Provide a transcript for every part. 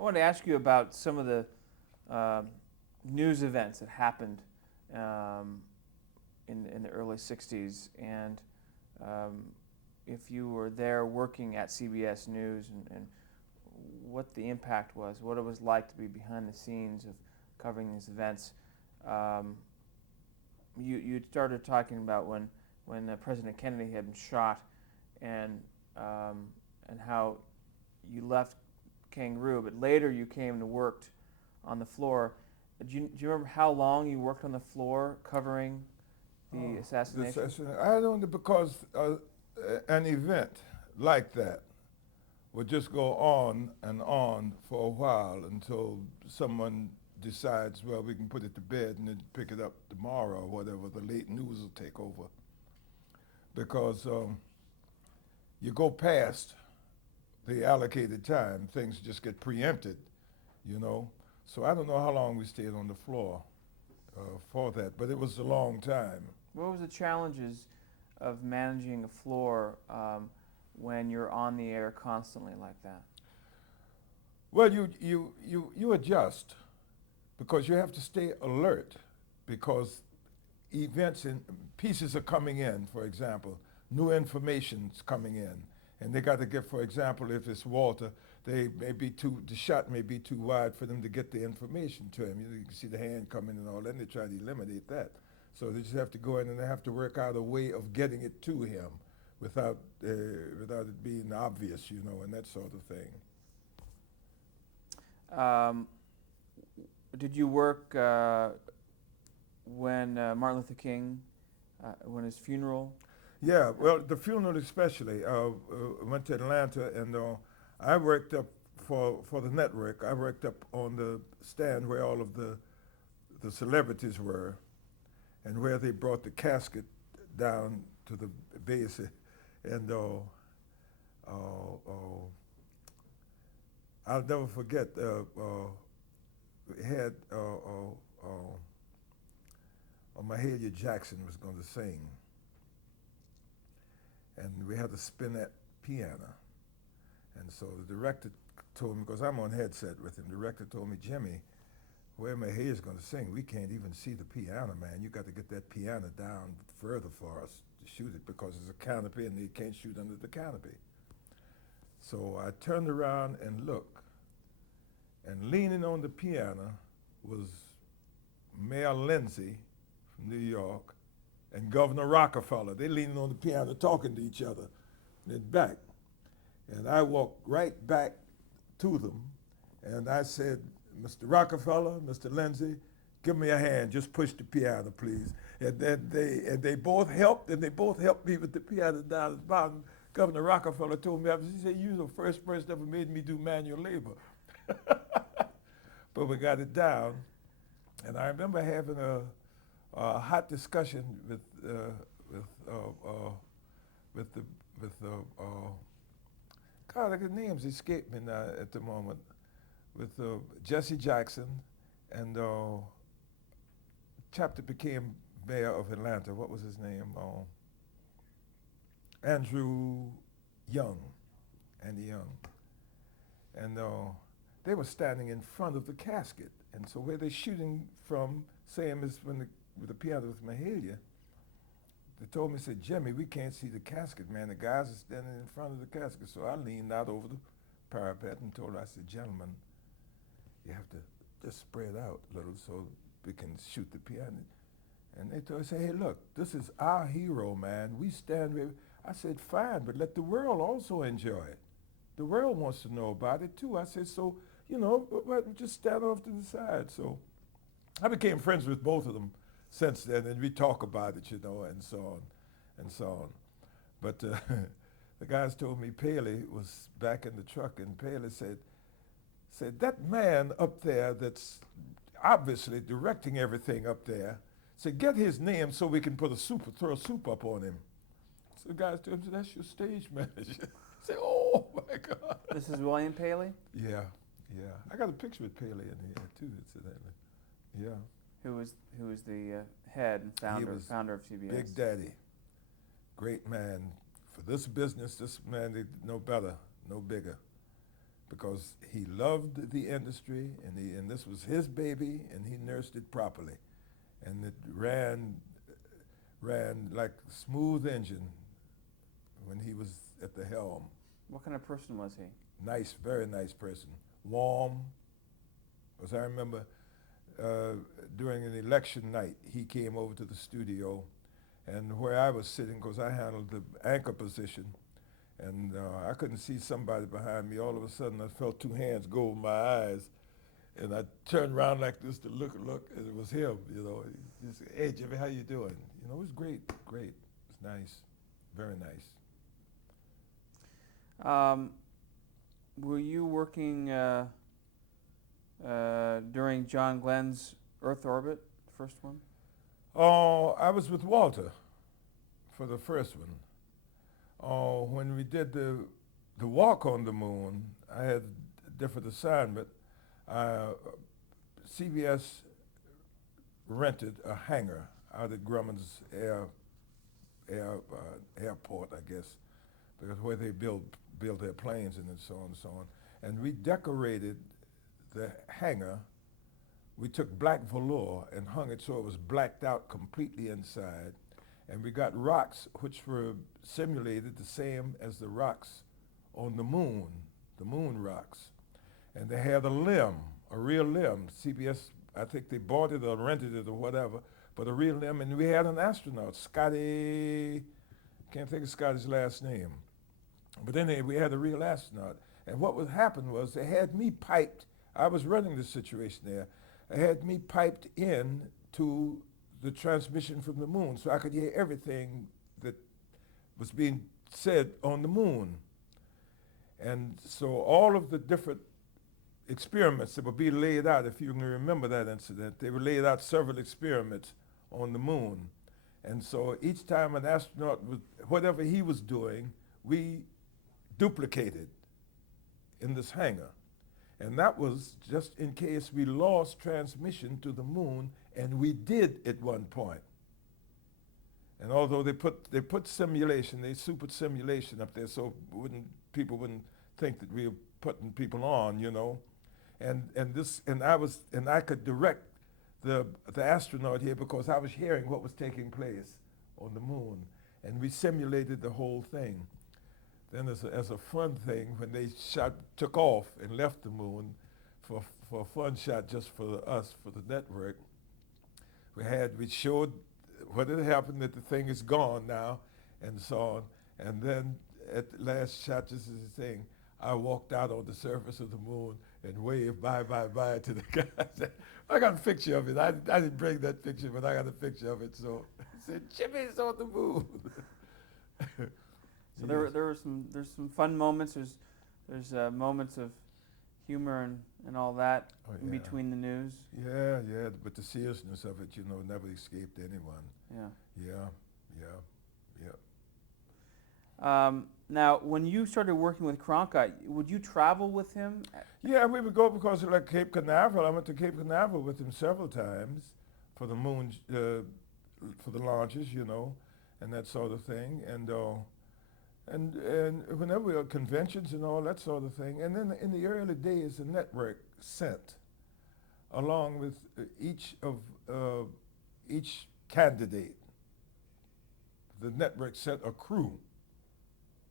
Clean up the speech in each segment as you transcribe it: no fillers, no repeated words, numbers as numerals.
I want to ask you about some of the um, news events that happened um, in the early '60s, and um, if you were there working at CBS News, and what the impact was, what it was like to be behind the scenes of covering these events. Um, you started talking about when President Kennedy had been shot, and um, and how you left Kangaroo, but later you came and worked on the floor. Do you remember how long you worked on the floor covering the Oh, the assassination? session. I don't know because an event like that would just go on and on for a while until someone decides, well, we can put it to bed and then pick it up tomorrow or whatever. The late news will take over because you go past the allocated time, things just get preempted, you know. So I don't know how long we stayed on the floor for that, but it was a long time. What was the challenges of managing a floor when you're on the air constantly like that? Well, you adjust because you have to stay alert because events and pieces are coming in, for example, new information's coming in. And they got to get, for example, if it's Walter, the shot may be too wide for them to get the information to him. You can see the hand coming and all that, and they try to eliminate that. So they just have to go in and they have to work out a way of getting it to him without, without it being obvious, and that sort of thing. Um, did you work when Martin Luther King, when his funeral? Yeah, well, the funeral especially. Went to Atlanta, and I worked up for the network. I worked up on the stand where all of the celebrities were, and where they brought the casket down to the base, and I'll never forget. We had Mahalia Jackson was going to sing, and we had to spin that piano. And so the director told me, because I'm on headset with him, the director told me, Jimmy, where Mahalia's going to sing, we can't even see the piano, man. You got to get that piano down further for us to shoot it because there's a canopy and they can't shoot under the canopy. So I turned around and looked, and leaning on the piano was Mayor Lindsay from New York and Governor Rockefeller. They leaning on the piano talking to each other. Then back. And I walked right back to them and I said, Mr. Rockefeller, Mr. Lindsay, give me a hand, just push the piano, please. And then they both helped, and they both helped me with the piano down at the bottom. Governor Rockefeller told me, he said, you're the first person that ever made me do manual labor. But we got it down. And I remember having a hot discussion with the God, the names escape me now at the moment, with Jesse Jackson and chap that became mayor of Atlanta. What was his name? Andrew Young, Andy Young. And they were standing in front of the casket. And so where they're shooting from, same as with the piano with Mahalia, they told me, said, Jimmy, we can't see the casket, man. The guys are standing in front of the casket. So I leaned out over the parapet and told her, I said, gentlemen, you have to just spread out a little so we can shoot the piano. And they told me, say, hey, look, this is our hero, man. We stand with. I said, fine, but let the world also enjoy it. The world wants to know about it too. I said, so, just stand off to the side. So I became friends with both of them since then, and we talk about it, and so on, and so on. But the guys told me Paley was back in the truck, and Paley said that man up there that's obviously directing everything up there, said get his name so we can throw soup up on him. So the guys told him, that's your stage manager. I said, oh my God. This is William Paley, Yeah, yeah. I got a picture with Paley in here too, incidentally. Yeah. who was the head and founder of CBS. Big Daddy, great man. For this business, this man, they know better, no bigger. because he loved the industry, and this was his baby, and he nursed it properly, and it ran like a smooth engine when he was at the helm. What kind of person was he? Nice, very nice person. Warm. Because I remember during an election night, he came over to the studio, and where I was sitting, because I handled the anchor position, and I couldn't see somebody behind me. All of a sudden, I felt two hands go over my eyes, and I turned around like this to look, and it was him. You know, he said, "Hey, Jimmy, how you doing?" You know, it was great. It was nice, very nice. Were you working during John Glenn's Earth Orbit, the first one? Oh, I was with Walter for the first one. Oh, when we did the walk on the moon, I had a different assignment. CBS rented a hangar out at Grumman's airport, I guess, because where they build their planes and so on and so on. And we decorated the hangar. We took black velour and hung it so it was blacked out completely inside. And we got rocks which were simulated the same as the rocks on the moon rocks. And they had a real limb. CBS, I think they bought it or rented it or whatever, but a real limb. And we had an astronaut, Scotty, can't think of Scotty's last name. But anyway, we had a real astronaut. And what would happen was they had me piped, I was running the situation there, they had me piped in to the transmission from the moon so I could hear everything that was being said on the moon. And so all of the different experiments that were being laid out, if you can remember that incident, they were laid out several experiments on the moon. And so each time an astronaut was, whatever he was doing, we duplicated in this hangar. And that was just in case we lost transmission to the moon, and we did at one point. And although they put simulation, they super simulation up there so people wouldn't think that we were putting people on, you know. And I could direct the astronaut here because I was hearing what was taking place on the moon. And we simulated the whole thing. Then as a fun thing, when they took off and left the moon for a fun shot just for us, for the network, we showed what had happened, that the thing is gone now, and so on. And then at the last shot, just as the thing, I walked out on the surface of the moon and waved bye to the guys. I got a picture of it. I didn't bring that picture, but I got a picture of it. So I said, Jimmy's on the moon. So there's some fun moments. There's moments of humor and all that in between the news. Yeah, but the seriousness of it, you know, never escaped anyone. Yeah. Now, when you started working with Cronkite, would you travel with him? Yeah, we would go because of like Cape Canaveral. I went to Cape Canaveral with him several times for the moon, for the launches, you know, and that sort of thing. And whenever we had conventions and all that sort of thing. And then in the early days, the network sent, along with each candidate, the network sent a crew,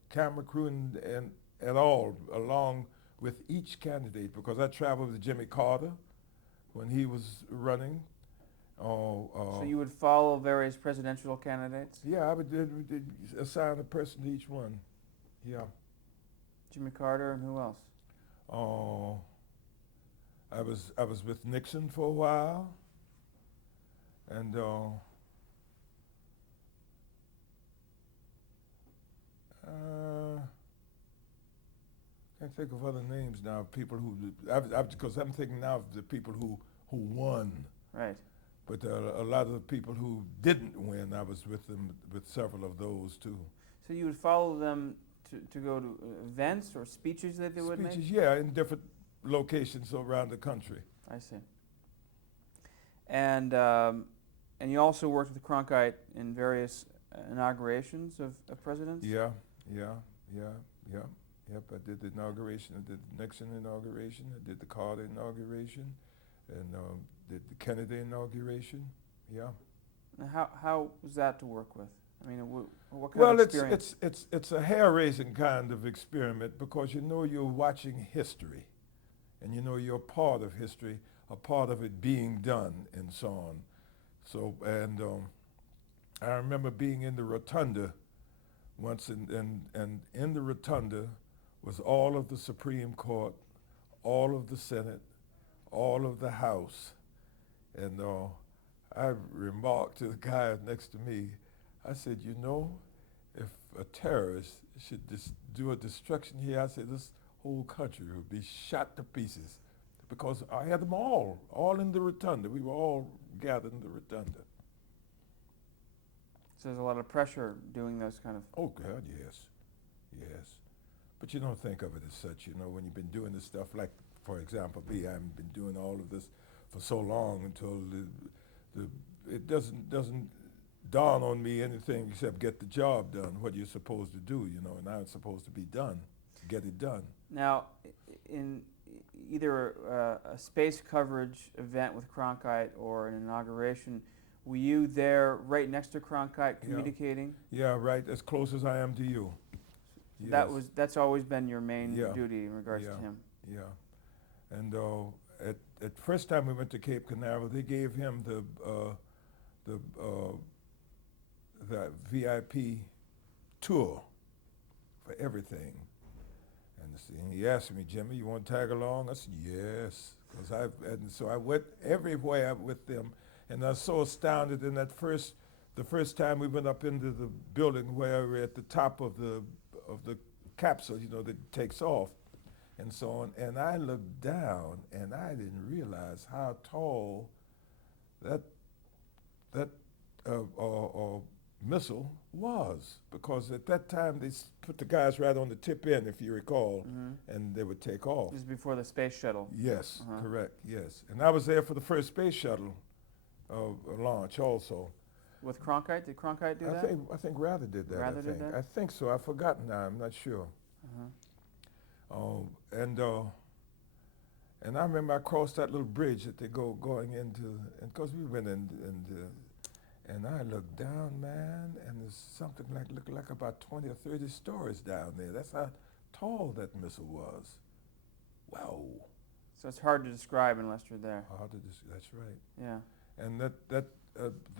camera crew and all, along with each candidate, because I traveled with Jimmy Carter when he was running. So you would follow various presidential candidates? Yeah, we did assign a person to each one. Yeah. Jimmy Carter and who else? I was with Nixon for a while, and can't think of other names now. People who because I'm thinking now of the people who won. Right. But a lot of the people who didn't win, I was with them, with several of those too. So you would follow them to go to events or speeches that they would make? Speeches, yeah, in different locations around the country. I see. And you also worked with Cronkite in various inaugurations of presidents? Yeah. Yep, I did the inauguration. I did the Nixon inauguration. I did the Carter inauguration, and did the Kennedy inauguration. Yeah. And how was that to work with? I mean, what kind Well, of experience? it's a hair-raising kind of experiment because you know you're watching history, and you know you're part of history, a part of it being done, and so on. So, and I remember being in the rotunda once, and in the rotunda was all of the Supreme Court, all of the Senate, all of the House, and I remarked to the guy next to me, I said, you know, if a terrorist should do a destruction here, I said, this whole country would be shot to pieces because I had them all in the rotunda. We were all gathered in the rotunda. So there's a lot of pressure doing those kind of. Oh, God, yes, yes. But you don't think of it as such, you know, when you've been doing this stuff, like, for example, me, I haven't been doing all of this for so long until it doesn't dawn on me anything except get the job done, what you're supposed to do, you know, and now it's supposed to be done, get it done. Now, in either a space coverage event with Cronkite or an inauguration, were you there right next to Cronkite communicating? Yeah, right, as close as I am to you. Yes. Yes. That's always been your main Yeah. duty in regards Yeah. to him. Yeah, and at first time we went to Cape Canaveral, they gave him the VIP tour for everything. And he asked me, Jimmy, you want to tag along? I said, yes, and so I went everywhere with them, and I was so astounded in the first time we went up into the building where we're at the top of the capsule, you know, that takes off, and so on. And I looked down, and I didn't realize how tall that missile was, because at that time they put the guys right on the tip end, if you recall, and they would take off. This is before the space shuttle. Yes, correct, yes. And I was there for the first space shuttle launch also. With Cronkite? Did Cronkite do that? I think Rather did that. Rather did that? I think so. I've forgotten now. I'm not sure. And I remember I crossed that little bridge that they going into, and because we went and I looked down, man, and there's something looked like about 20 or 30 stories down there. That's how tall that missile was. Wow. So it's hard to describe unless you're there. That's right. Yeah. And the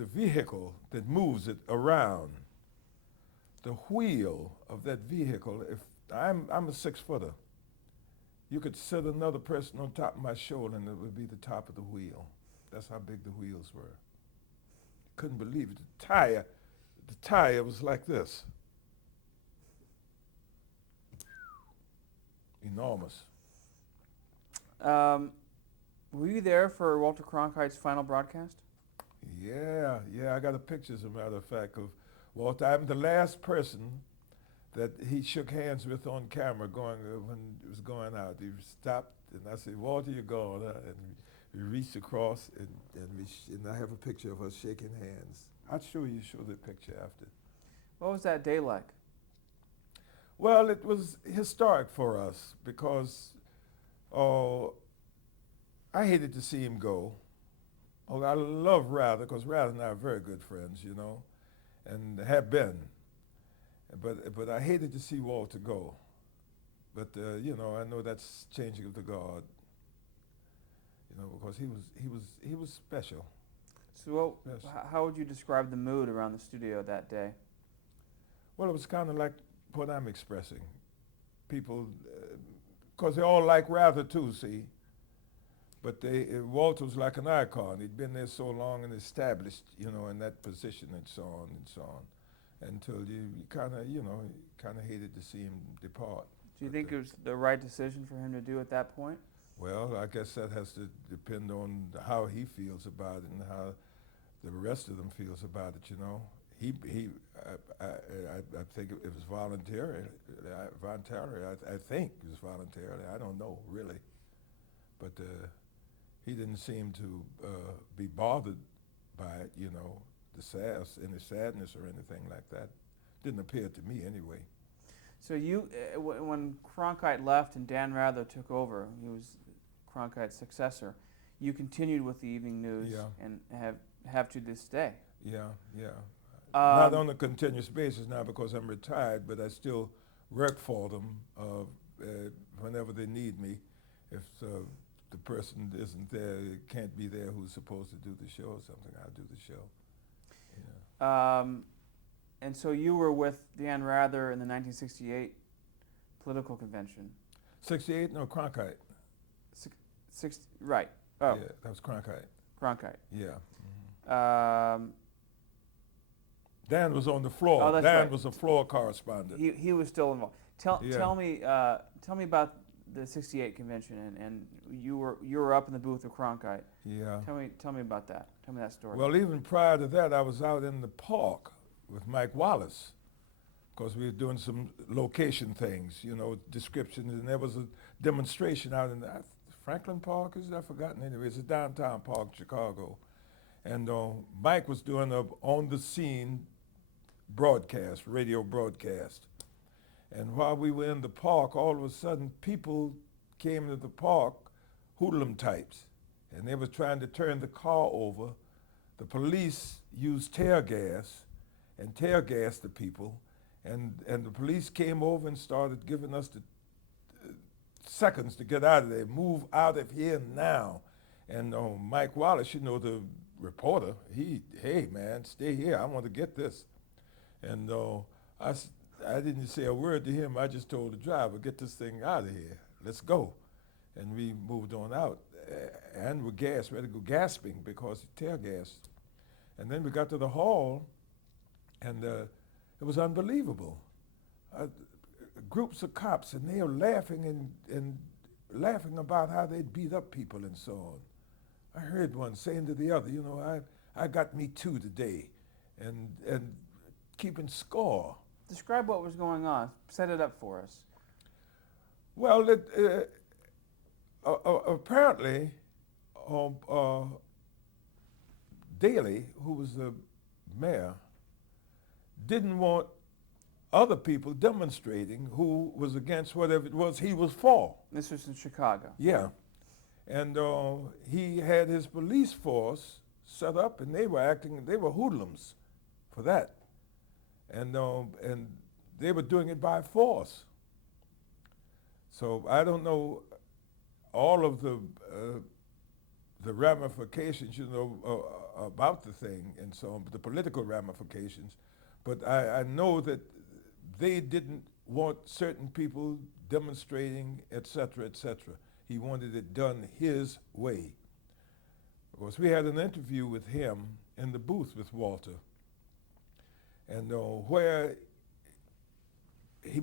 vehicle that moves it around, the wheel of that vehicle, if I'm a 6-footer, you could sit another person on top of my shoulder and it would be the top of the wheel. That's how big the wheels were. Couldn't believe it. The tire was like this. Enormous. Were you there for Walter Cronkite's final broadcast? Yeah, I got a picture, as a matter of fact, of Walter. I'm the last person that he shook hands with on camera when it was going out. He stopped, and I said, Walter, you're gone. And we reached across, and I have a picture of us shaking hands. I'll show the picture after. What was that day like? Well, it was historic for us because I hated to see him go. Oh, I love Rather, because Rather and I are very good friends, you know, and have been. But I hated to see Walter go. But you know, I know that's changing of the guard. You know, because he was special. So, Yes. how would you describe the mood around the studio that day? Well, it was kind of like what I'm expressing. People, because they all like Rather too, see. But Walter was like an icon. He'd been there so long and established, you know, in that position and so on, until you kind of hated to see him depart. Do you think it was the right decision for him to do at that point? Well, I guess that has to depend on how he feels about it and how the rest of them feels about it, you know. I think it was voluntary. I think it was voluntarily. I don't know, really. But he didn't seem to be bothered by it, you know, any sadness or anything like that. Didn't appear to me anyway. So when Cronkite left and Dan Rather took over, he was Cronkite's successor. You continued with the Evening News Yeah. and have to this day. Yeah, yeah. Not Um, on a continuous basis now because I'm retired, but I still work for them whenever they need me. If the person isn't there, can't be there who's supposed to do the show or something, I'll do the show. Yeah. and so you were with Dan Rather in the 1968 political convention. 68? No, Cronkite. Right. Oh, Yeah, that was Cronkite. Cronkite. Yeah. Dan was on the floor. Oh, that's Dan right. was a floor correspondent. He was still involved. Yeah. Tell me about the '68 convention and you were up in the booth with Cronkite. Yeah. Tell me about that. Tell me that story. Well, even prior to that, I was out in the park with Mike Wallace because we were doing some location things, descriptions, and there was a demonstration out in Franklin Park, is it? I've forgotten anyway. It's a downtown park, Chicago. And Mike was doing a on-the-scene broadcast, radio broadcast. And while we were in the park, all of a sudden people came to the park, hoodlum types, and they were trying to turn the car over. The police used tear gas and tear gassed the people, and the police came over and started giving us the seconds to get out of there. Move out of here now. And Mike Wallace, the reporter, hey man, stay here. I want to get this. And I didn't say a word to him. I just told the driver, get this thing out of here. Let's go. And we moved on out. And we're ready to go gasping because tear gas. And then we got to the hall, and it was unbelievable. Groups of cops, and they were laughing and laughing about how they'd beat up people and so on. I heard one saying to the other, I got me too today, and keeping score. Describe what was going on. Set it up for us. Well, apparently, Daley, who was the mayor, didn't want other people demonstrating who was against whatever it was he was for. This was in Chicago. Yeah. And he had his police force set up, and they were hoodlums for that. And they were doing it by force. So I don't know all of the ramifications, about the thing and so on, the political ramifications. But I know that they didn't want certain people demonstrating, et cetera, et cetera. He wanted it done his way. Of course, we had an interview with him in the booth with Walter. And where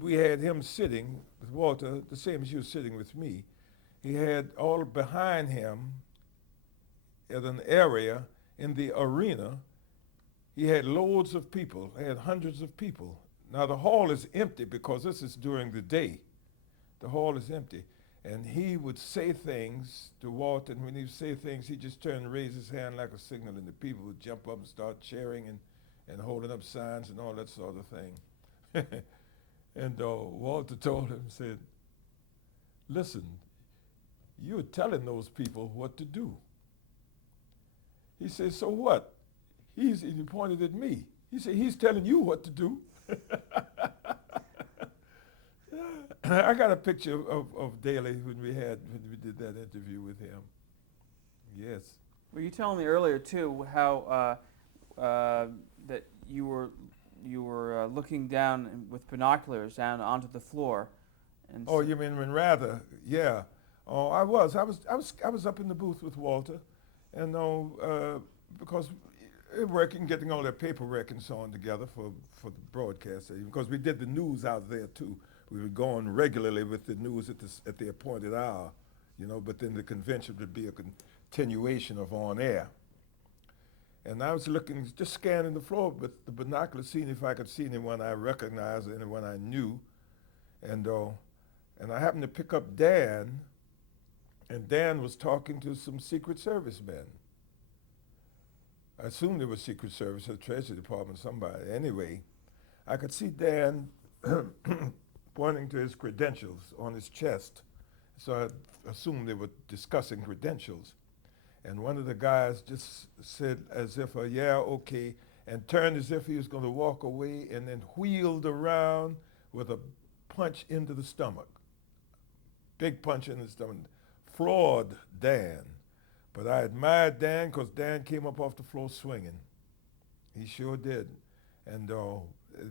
we had him sitting with Walter, the same as you were sitting with me, he had all behind him at an area in the arena, he had loads of people, he had hundreds of people. Now the hall is empty because this is during the day. The hall is empty. And he would say things to Walter, and when he would say things, he just turned and raised his hand like a signal, and the people would jump up and start cheering and holding up signs and all that sort of thing. And Walter told him, said, listen, you're telling those people what to do. He said, so what? He pointed at me. He said, he's telling you what to do. I got a picture of Daley when we did that interview with him. Yes. Were you telling me earlier too how that you were looking down with binoculars down onto the floor? And Oh, you mean when Rather? Yeah. Oh, I was up in the booth with Walter, and because working, getting all that paperwork and so on together for the broadcast, because we did the news out there too. We were going regularly with the news at the appointed hour, but then the convention would be a continuation of on air. And I was looking, just scanning the floor with the binoculars, seeing if I could see anyone I recognized, anyone I knew. And I happened to pick up Dan, and Dan was talking to some Secret Service men. I assumed it was Secret Service or Treasury Department, somebody. Anyway, I could see Dan pointing to his credentials on his chest. So I assumed they were discussing credentials. And one of the guys just said as if yeah, okay, and turned as if he was going to walk away and then wheeled around with a punch into the stomach. Big punch in the stomach. Floored Dan. But I admired Dan because Dan came up off the floor swinging. He sure did. And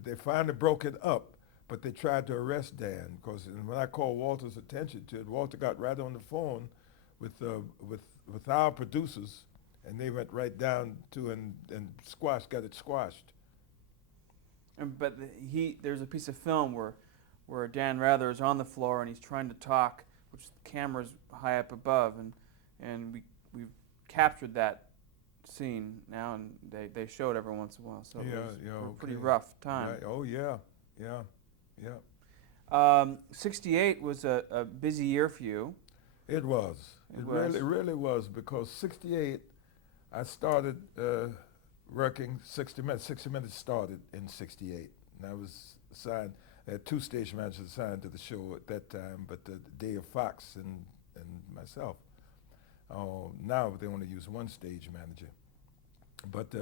they finally broke it up, but they tried to arrest Dan because when I called Walter's attention to it, Walter got right on the phone with our producers, and they went right down to and got it squashed. But there's a piece of film where Dan Rather is on the floor and he's trying to talk, which the camera's high up above, and we've captured that scene now, and they show it every once in a while. So it was a pretty rough time. Right. Oh yeah. 68 was a busy year for you. It was. It really was, because 68, I started working 60 Minutes. 60 Minutes started in 68, and I was assigned. I had 2 stage managers assigned to the show at that time, but Dave Fox and myself. Now they only use 1 stage manager. But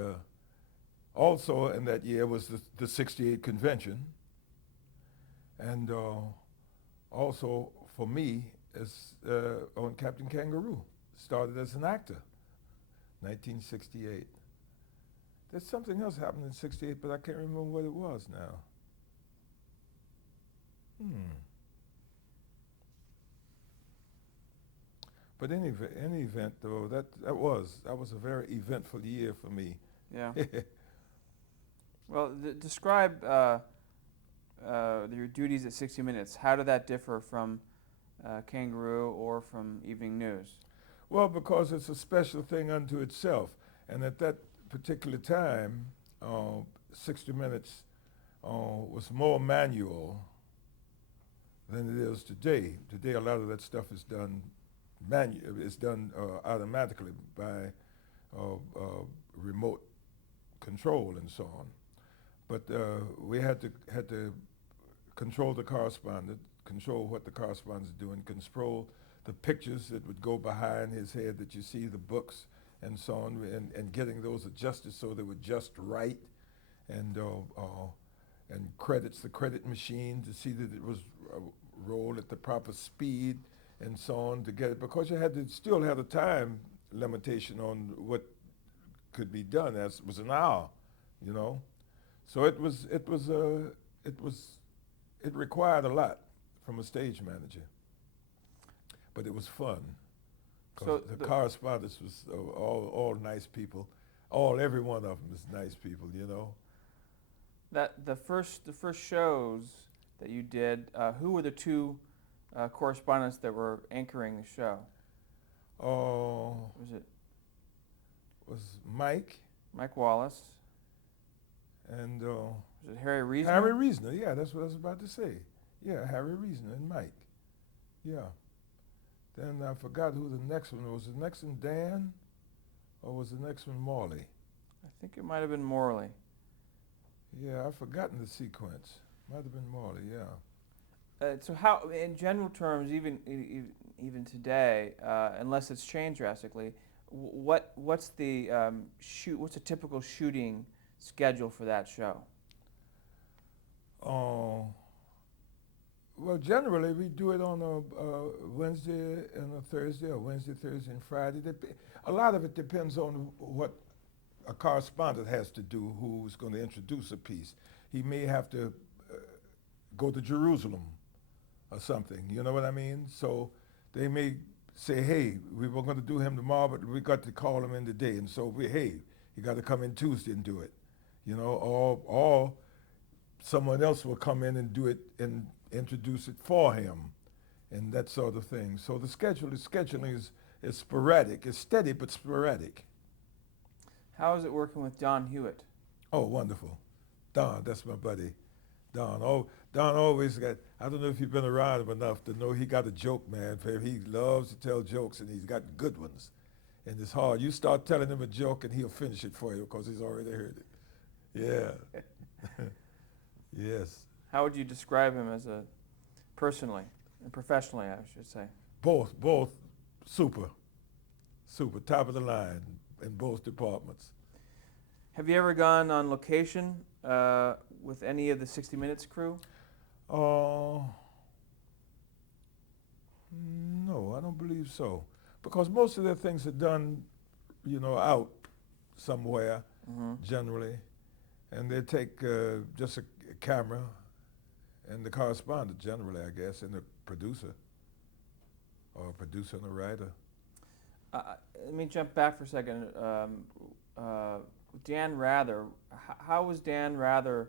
also in that year was the 68 convention, and also for me, as on Captain Kangaroo, started as an actor, 1968. There's something else happened in 68, but I can't remember what it was now. But in any event, though, that was a very eventful year for me. Yeah. Well, describe your duties at 60 Minutes. How did that differ from Kangaroo or from Evening News? Well, because it's a special thing unto itself. And at that particular time, 60 Minutes was more manual than it is today. Today, a lot of that stuff is done automatically by remote control and so on. But we had to control the correspondent, control what the correspondent's doing, control the pictures that would go behind his head that you see, the books and so on, and getting those adjusted so they were just right, and credits, the credit machine, to see that it was rolled at the proper speed and so on, to get it, because you had to still have a time limitation on what could be done, as it was an hour, you know. So it required a lot from a stage manager, but it was fun. So the correspondents was all nice people. Every one of them is nice people, you know. That the first shows that you did, who were the 2 correspondents that were anchoring the show? Was Mike Wallace, and was it Harry Reasoner? Harry Reasoner, yeah, that's what I was about to say. Yeah, Harry Reasoner and Mike. Yeah. Then I forgot who the next one was. Was the next one Dan, or was the next one Morley? I think it might have been Morley. Yeah, I've forgotten the sequence. Might have been Morley, yeah. So how, in general terms, even today, unless it's changed drastically, what's the what's a typical shooting schedule for that show? Well, generally we do it on a Wednesday and a Thursday, or Wednesday, Thursday, and Friday. A lot of it depends on what a correspondent has to do, who's going to introduce a piece. He may have to go to Jerusalem or something, you know what I mean? So they may say, hey, we were going to do him tomorrow, but we got to call him in today. And so you got to come in Tuesday and do it, you know, or someone else will come in and do it and introduce it for him, and that sort of thing. So the scheduling is sporadic. It's steady but sporadic. How is it working with Don Hewitt? Oh, wonderful. Don, that's my buddy. Don always got, I don't know if you've been around him enough to know he got a joke, man. He loves to tell jokes, and he's got good ones. And it's hard. You start telling him a joke, and he'll finish it for you because he's already heard it. Yeah. Yes. How would you describe him as a personally and professionally, I should say? Both super, top of the line in both departments. Have you ever gone on location with any of the 60 Minutes crew? No, I don't believe so. Because most of their things are done, out somewhere generally. And they take just a camera and the correspondent generally, I guess, and the producer, or a producer and a writer. Let me jump back for a second. Dan Rather, how was Dan Rather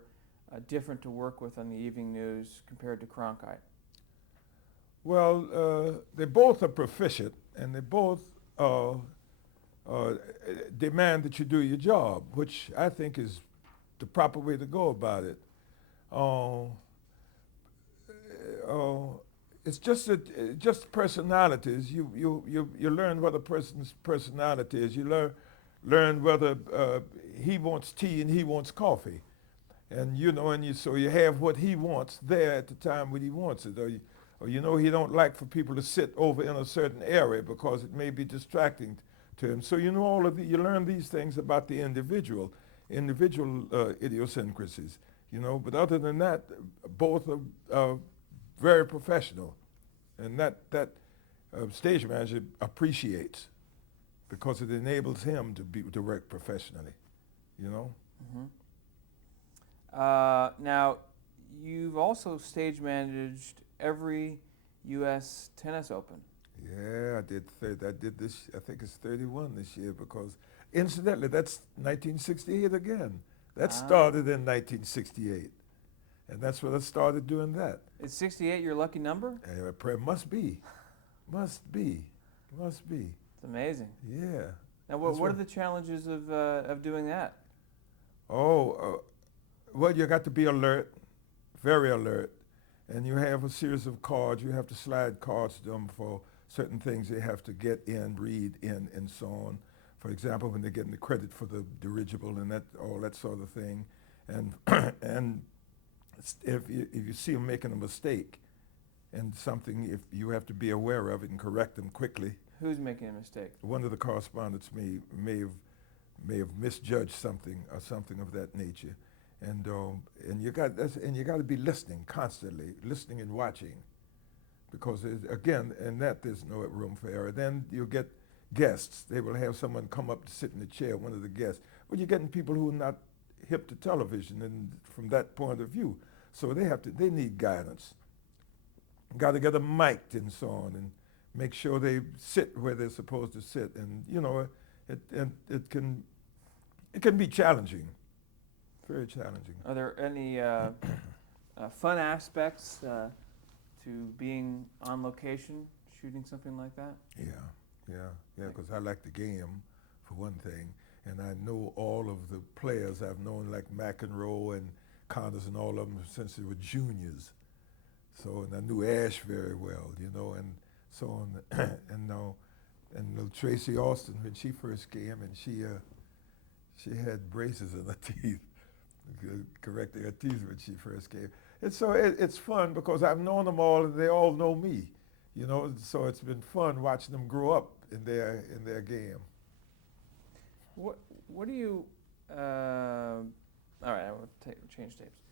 different to work with on the Evening News compared to Cronkite? Well, they both are proficient, and they both demand that you do your job, which I think is the proper way to go about it. It's just personalities. You learn what a person's personality is. You learn whether he wants tea and he wants coffee, and so you have what he wants there at the time when he wants it, or he don't like for people to sit over in a certain area because it may be distracting to him. So you learn these things about the individual idiosyncrasies, But other than that, both are very professional, and that stage manager appreciates, because it enables him to work professionally, Mm-hmm. Now, you've also stage managed every U.S. Tennis Open. Yeah, I did this. I think it's 31 this year, because incidentally, that's 1968 again. That started in 1968, and that's when I started doing that. Is 68 your lucky number? Must be. It's amazing. Yeah. Now, what are the challenges of doing that? Well, you got to be alert, very alert, and you have a series of cards. You have to slide cards to them for certain things they have to get in, read in, and so on. For example, when they're getting the credit for the dirigible and all that sort of thing, and and if you see them making a mistake and something, if you have to be aware of it and correct them quickly. Who's making a mistake? One of the correspondents may have misjudged something or something of that nature, and you got to be listening constantly, listening and watching, because again, in that there's no room for error. Then you'll get guests. They will have someone come up to sit in the chair, one of the guests. But you're getting people who are not hip to television, and from that point of view, so they need guidance. Got to get them mic'd and so on, and make sure they sit where they're supposed to sit, and it can be challenging, very challenging. Are there any fun aspects to being on location, shooting something like that? Yeah, because I like the game, for one thing, and I know all of the players. I've known like McEnroe and Connors and all of them since they were juniors. So, and I knew Ash very well, and so on, and little Tracy Austin, when she first came, and she had braces in her teeth, correcting her teeth when she first came. And so it's fun because I've known them all, and they all know me, So it's been fun watching them grow up in their game. What do you? All right, I will change tapes.